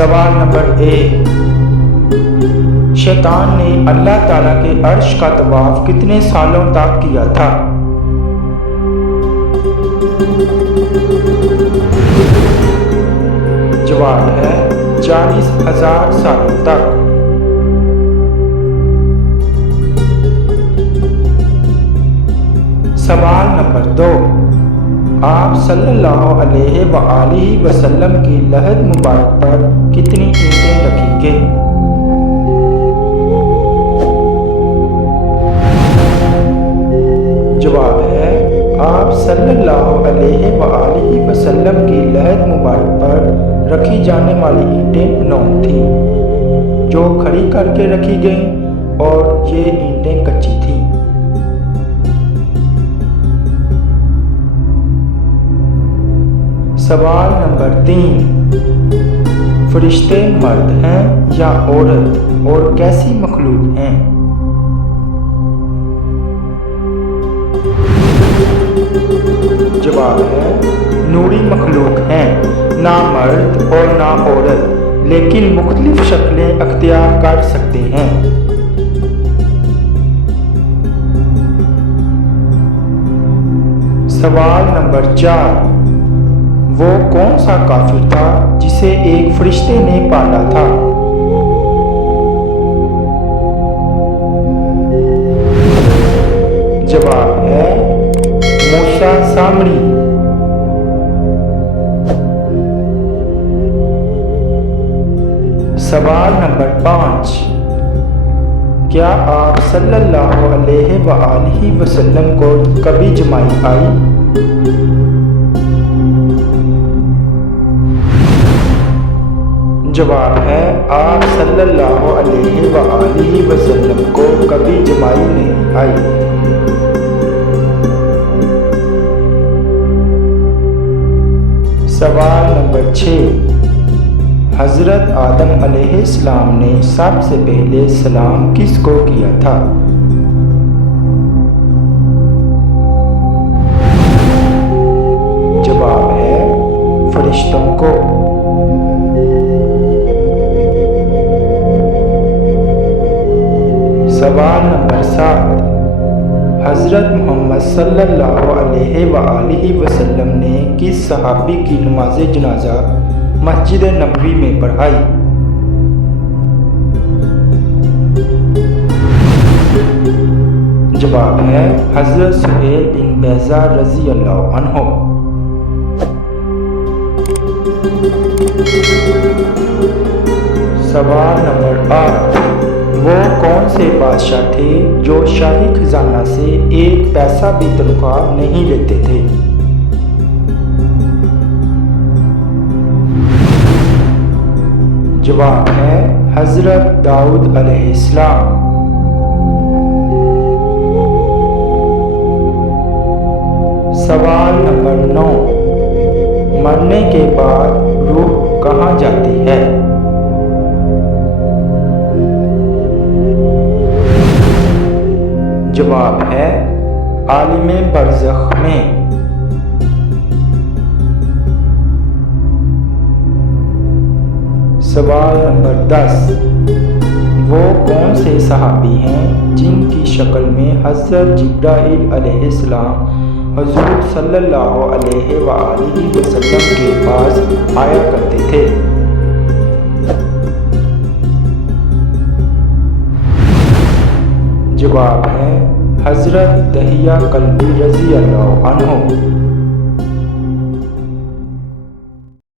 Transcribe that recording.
سوال نمبر 1، شیطان نے اللہ تعالیٰ کے عرش کا طواف کتنے سالوں تک کیا تھا؟ جواب ہے 40,000 سالوں تک۔ سوال نمبر 2، آپ صلی اللہ علیہ وآلہ وسلم کی لحد مبارک پر کتنی اینٹیں رکھی گئیں؟ جواب ہے آپ صلی اللہ علیہ وآلہ وسلم کی لحد مبارک پر رکھی جانے والی اینٹیں 9 تھیں، جو کھڑی کر کے رکھی گئیں اور یہ اینٹیں کچی تھیں۔ سوال نمبر 3، فرشتے مرد ہیں یا عورت اور کیسی مخلوق ہیں؟ جواب ہے نوری مخلوق ہیں، نہ مرد اور نہ عورت، لیکن مختلف شکلیں اختیار کر سکتے ہیں۔ سوال نمبر 4، وہ کون سا کافر تھا جسے ایک فرشتے نے پالا تھا؟ جواب ہے موسیٰ سامری۔ سوال نمبر 5، کیا آپ صلی اللہ علیہ وآلہ وسلم کو کبھی جمائی آئی؟ جواب ہے آپ صلی اللہ علیہ وآلہ وسلم کو کبھی جمائی نہیں آئی۔ سوال نمبر 6، حضرت آدم علیہ السلام نے سب سے پہلے سلام کس کو کیا تھا؟ جواب ہے فرشتوں کو۔ سوال نمبر 7، حضرت محمد صلی اللہ علیہ وآلہ وسلم نے کس صحابی کی نماز جنازہ مسجد نبوی میں پڑھائی؟ جواب ہے حضرت سہیل بن بیضہ رضی اللہ عنہ۔ سوال نمبر 8، وہ کون سے بادشاہ تھے جو شاہی خزانہ سے ایک پیسہ بھی تنخواہ نہیں لیتے تھے؟ جواب ہے حضرت داؤد علیہ السلام۔ سوال نمبر 9، مرنے کے بعد روح کہاں جاتی ہے؟ جواب ہے عالم برزخ میں۔ سوال نمبر 10، وہ کون سے صحابی ہیں جن کی شکل میں حضرت جبرائیل علیہ السلام حضور صلی اللہ علیہ وآلہ وسلم کے پاس آیا کرتے تھے؟ جواب ہے حضرت دحیہ کلبی رضی اللہ عنہ۔